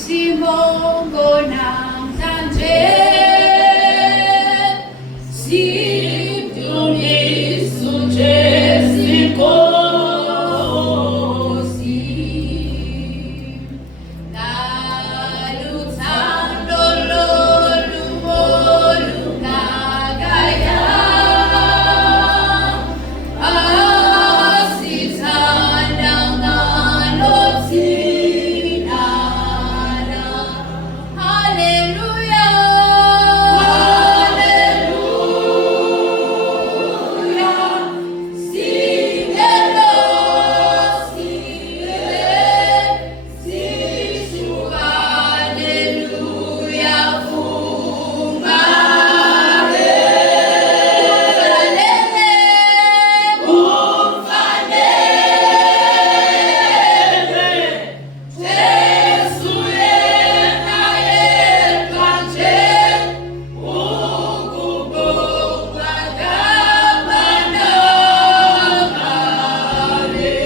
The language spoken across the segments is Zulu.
Sisibongo namhlanje simdumisa uJesu Nkosi. Ngaluthando lolu olungakaya asithanda ngalo thina. Haleluya, haleluya, singelo sishuka, haleluya, vumale Jesu yena yedwa nje ukubonga kabanakale.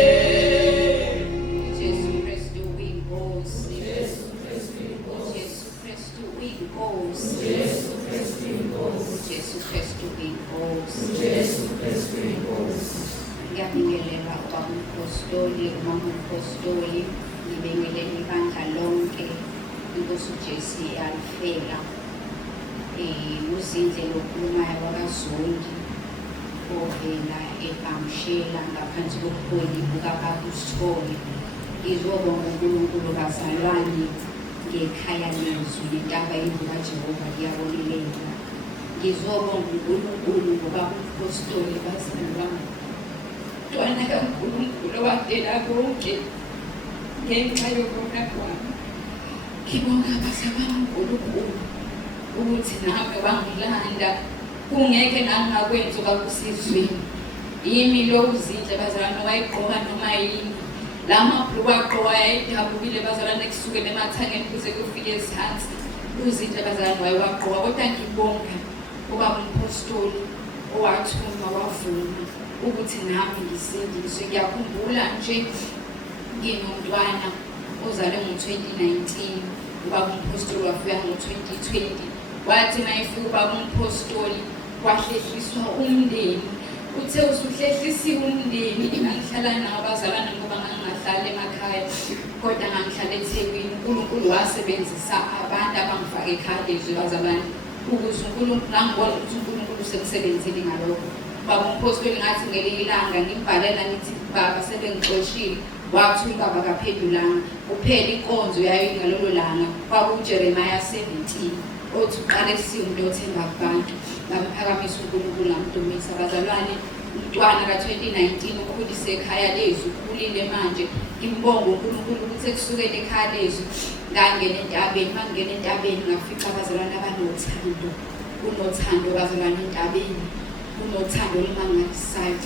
Jesu Kristu uyinkosi, Jesu Kristu uyinkosi, Jesu Kristu uyinkosi. Ngiyabingelela umapostoli, ngibingelele ibandla lonke, inkosi uJesu alifela. Uzinze lokhulumayo wakaZondi ovela eBhamshela ngaphansi kobuholi bukababa uSithole. Ngizobonga uNkulunkulu bazalwane ngekhaya lezwi lentaba yendlu kaJehova liyaboneleka. Ngizobonga uNkulunkulu ngoba umapostoli bazalwane Mntwana kaNkulunkulu wadela konke ngenxa yokona kwami. Ngibonga bazalwane uNkulunkulu ukuthi nami wangilanda kungeke nangakwenza kwakusizweni. Yimi lo uzinhle bazalwane wayigqoka noma yini. Lamabhluku aqoka yayidabukile bazalwane kusukela emathangeni kuze kufike ezansi. Uzinhle bazalwane wayewagqoka, kodwa ngibonga ubaba umpostoli owathunywa wavuma ukuthi nami ngisindiswe. Ngiyakhumbula nje nginomntwana ozalwe ngo-2019, ubaba umpostoli wafika ngo-2020. Wathi mayefika ubaba umpostoli kwahlehliswa umndeni. Uthe usuhlehlisiwe umndeni, ngangihlala nawo abazalwane ngoba ngangingahlali emakhaya, kodwa ngangihlala eThekwini. uNkulunkulu wasebenzisa abantu abangifaka ekhaya lezwi bazalwane ukuze uNkulunkulu ngangibona ukuthi uNkulunkulu usemsebenzini ngalokho. Baba umpostoli ngathi ngelinye ilanga ngibhalela ngithi baba sebengixoshile, wathi ubaba akaphendulanga. Kuphela inkonzo yayo ngalolo langa kwakuJeremiah 17 othi uqalekisiwe umuntu othemba kubantu. Ngamphakamisa uNkulunkulu ngamdumisa bazalwane. Umntwana ka-2019 ukhulise ekhaya lezwi, ukhulile manje. Ngimbonga uNkulunkulu ukuthi ekusukela ekhaya lezwi ngangena entabeni. Mangena entabeni ngafica abazalwane abanothando, kunothando bazalwane entabeni, kunothando olumangalisayo.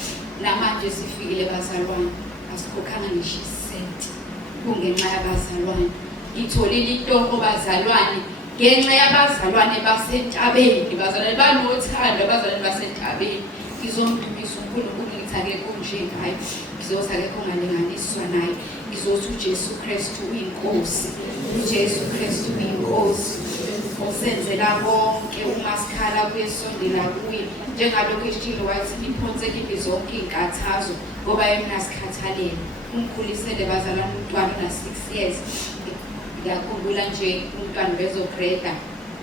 Namanje sifikile bazalwane, asikhokhanga ngisho isenti kungenxa yabazalwane. Ngitholile intongo bazalwane ngenxa yabazalwane basentabeni. Bazalwane banothando, abazalwane basentabeni. Ngizomdumisa uNkulunkulu ngithi akekho njengaye, ngizothi akekho ongalinganiswa naye. Ngizothi uJesu Kristu uyinkosi, uJesu Kristu uyinkosi. Osenzela konke umasikhala kuyesondela kuye. Njengalokhu eshilo wathi niphonse kimi zonke inkathazo ngoba yena nasikhathalele. Umkhulisele bazalwane umntwana una-6 years. Ngiyakhumbula nje umntwana bezogreda.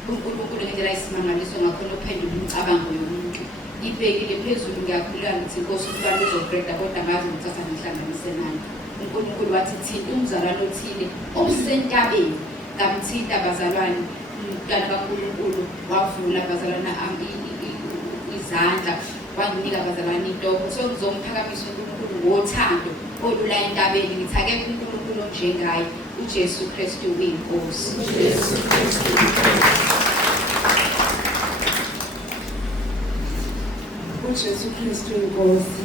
uNkulunkulu ngendlela isimangaliso ngakhona uphendula imicabango yomuntu. Ngibhekile phezulu ngiyakhuleka ngithi Nkosi umntwana uzogreda kodwa ngazi ngithatha ngihlanganise nani. uNkulunkulu wathi thinta umzalwane othile osentabeni. Ngamthinta bazalwane, umntwana kaNkulunkulu wavula bazalwane izandla, wanginika bazalwane intongo. So ngizomuphakamisa uNkulunkulu ngothando olula entabeni. Ngithi akekho uNkulunkulu onjengaye, uJesu Kristu uyinkosi. uJesu Kristu uyinkosi.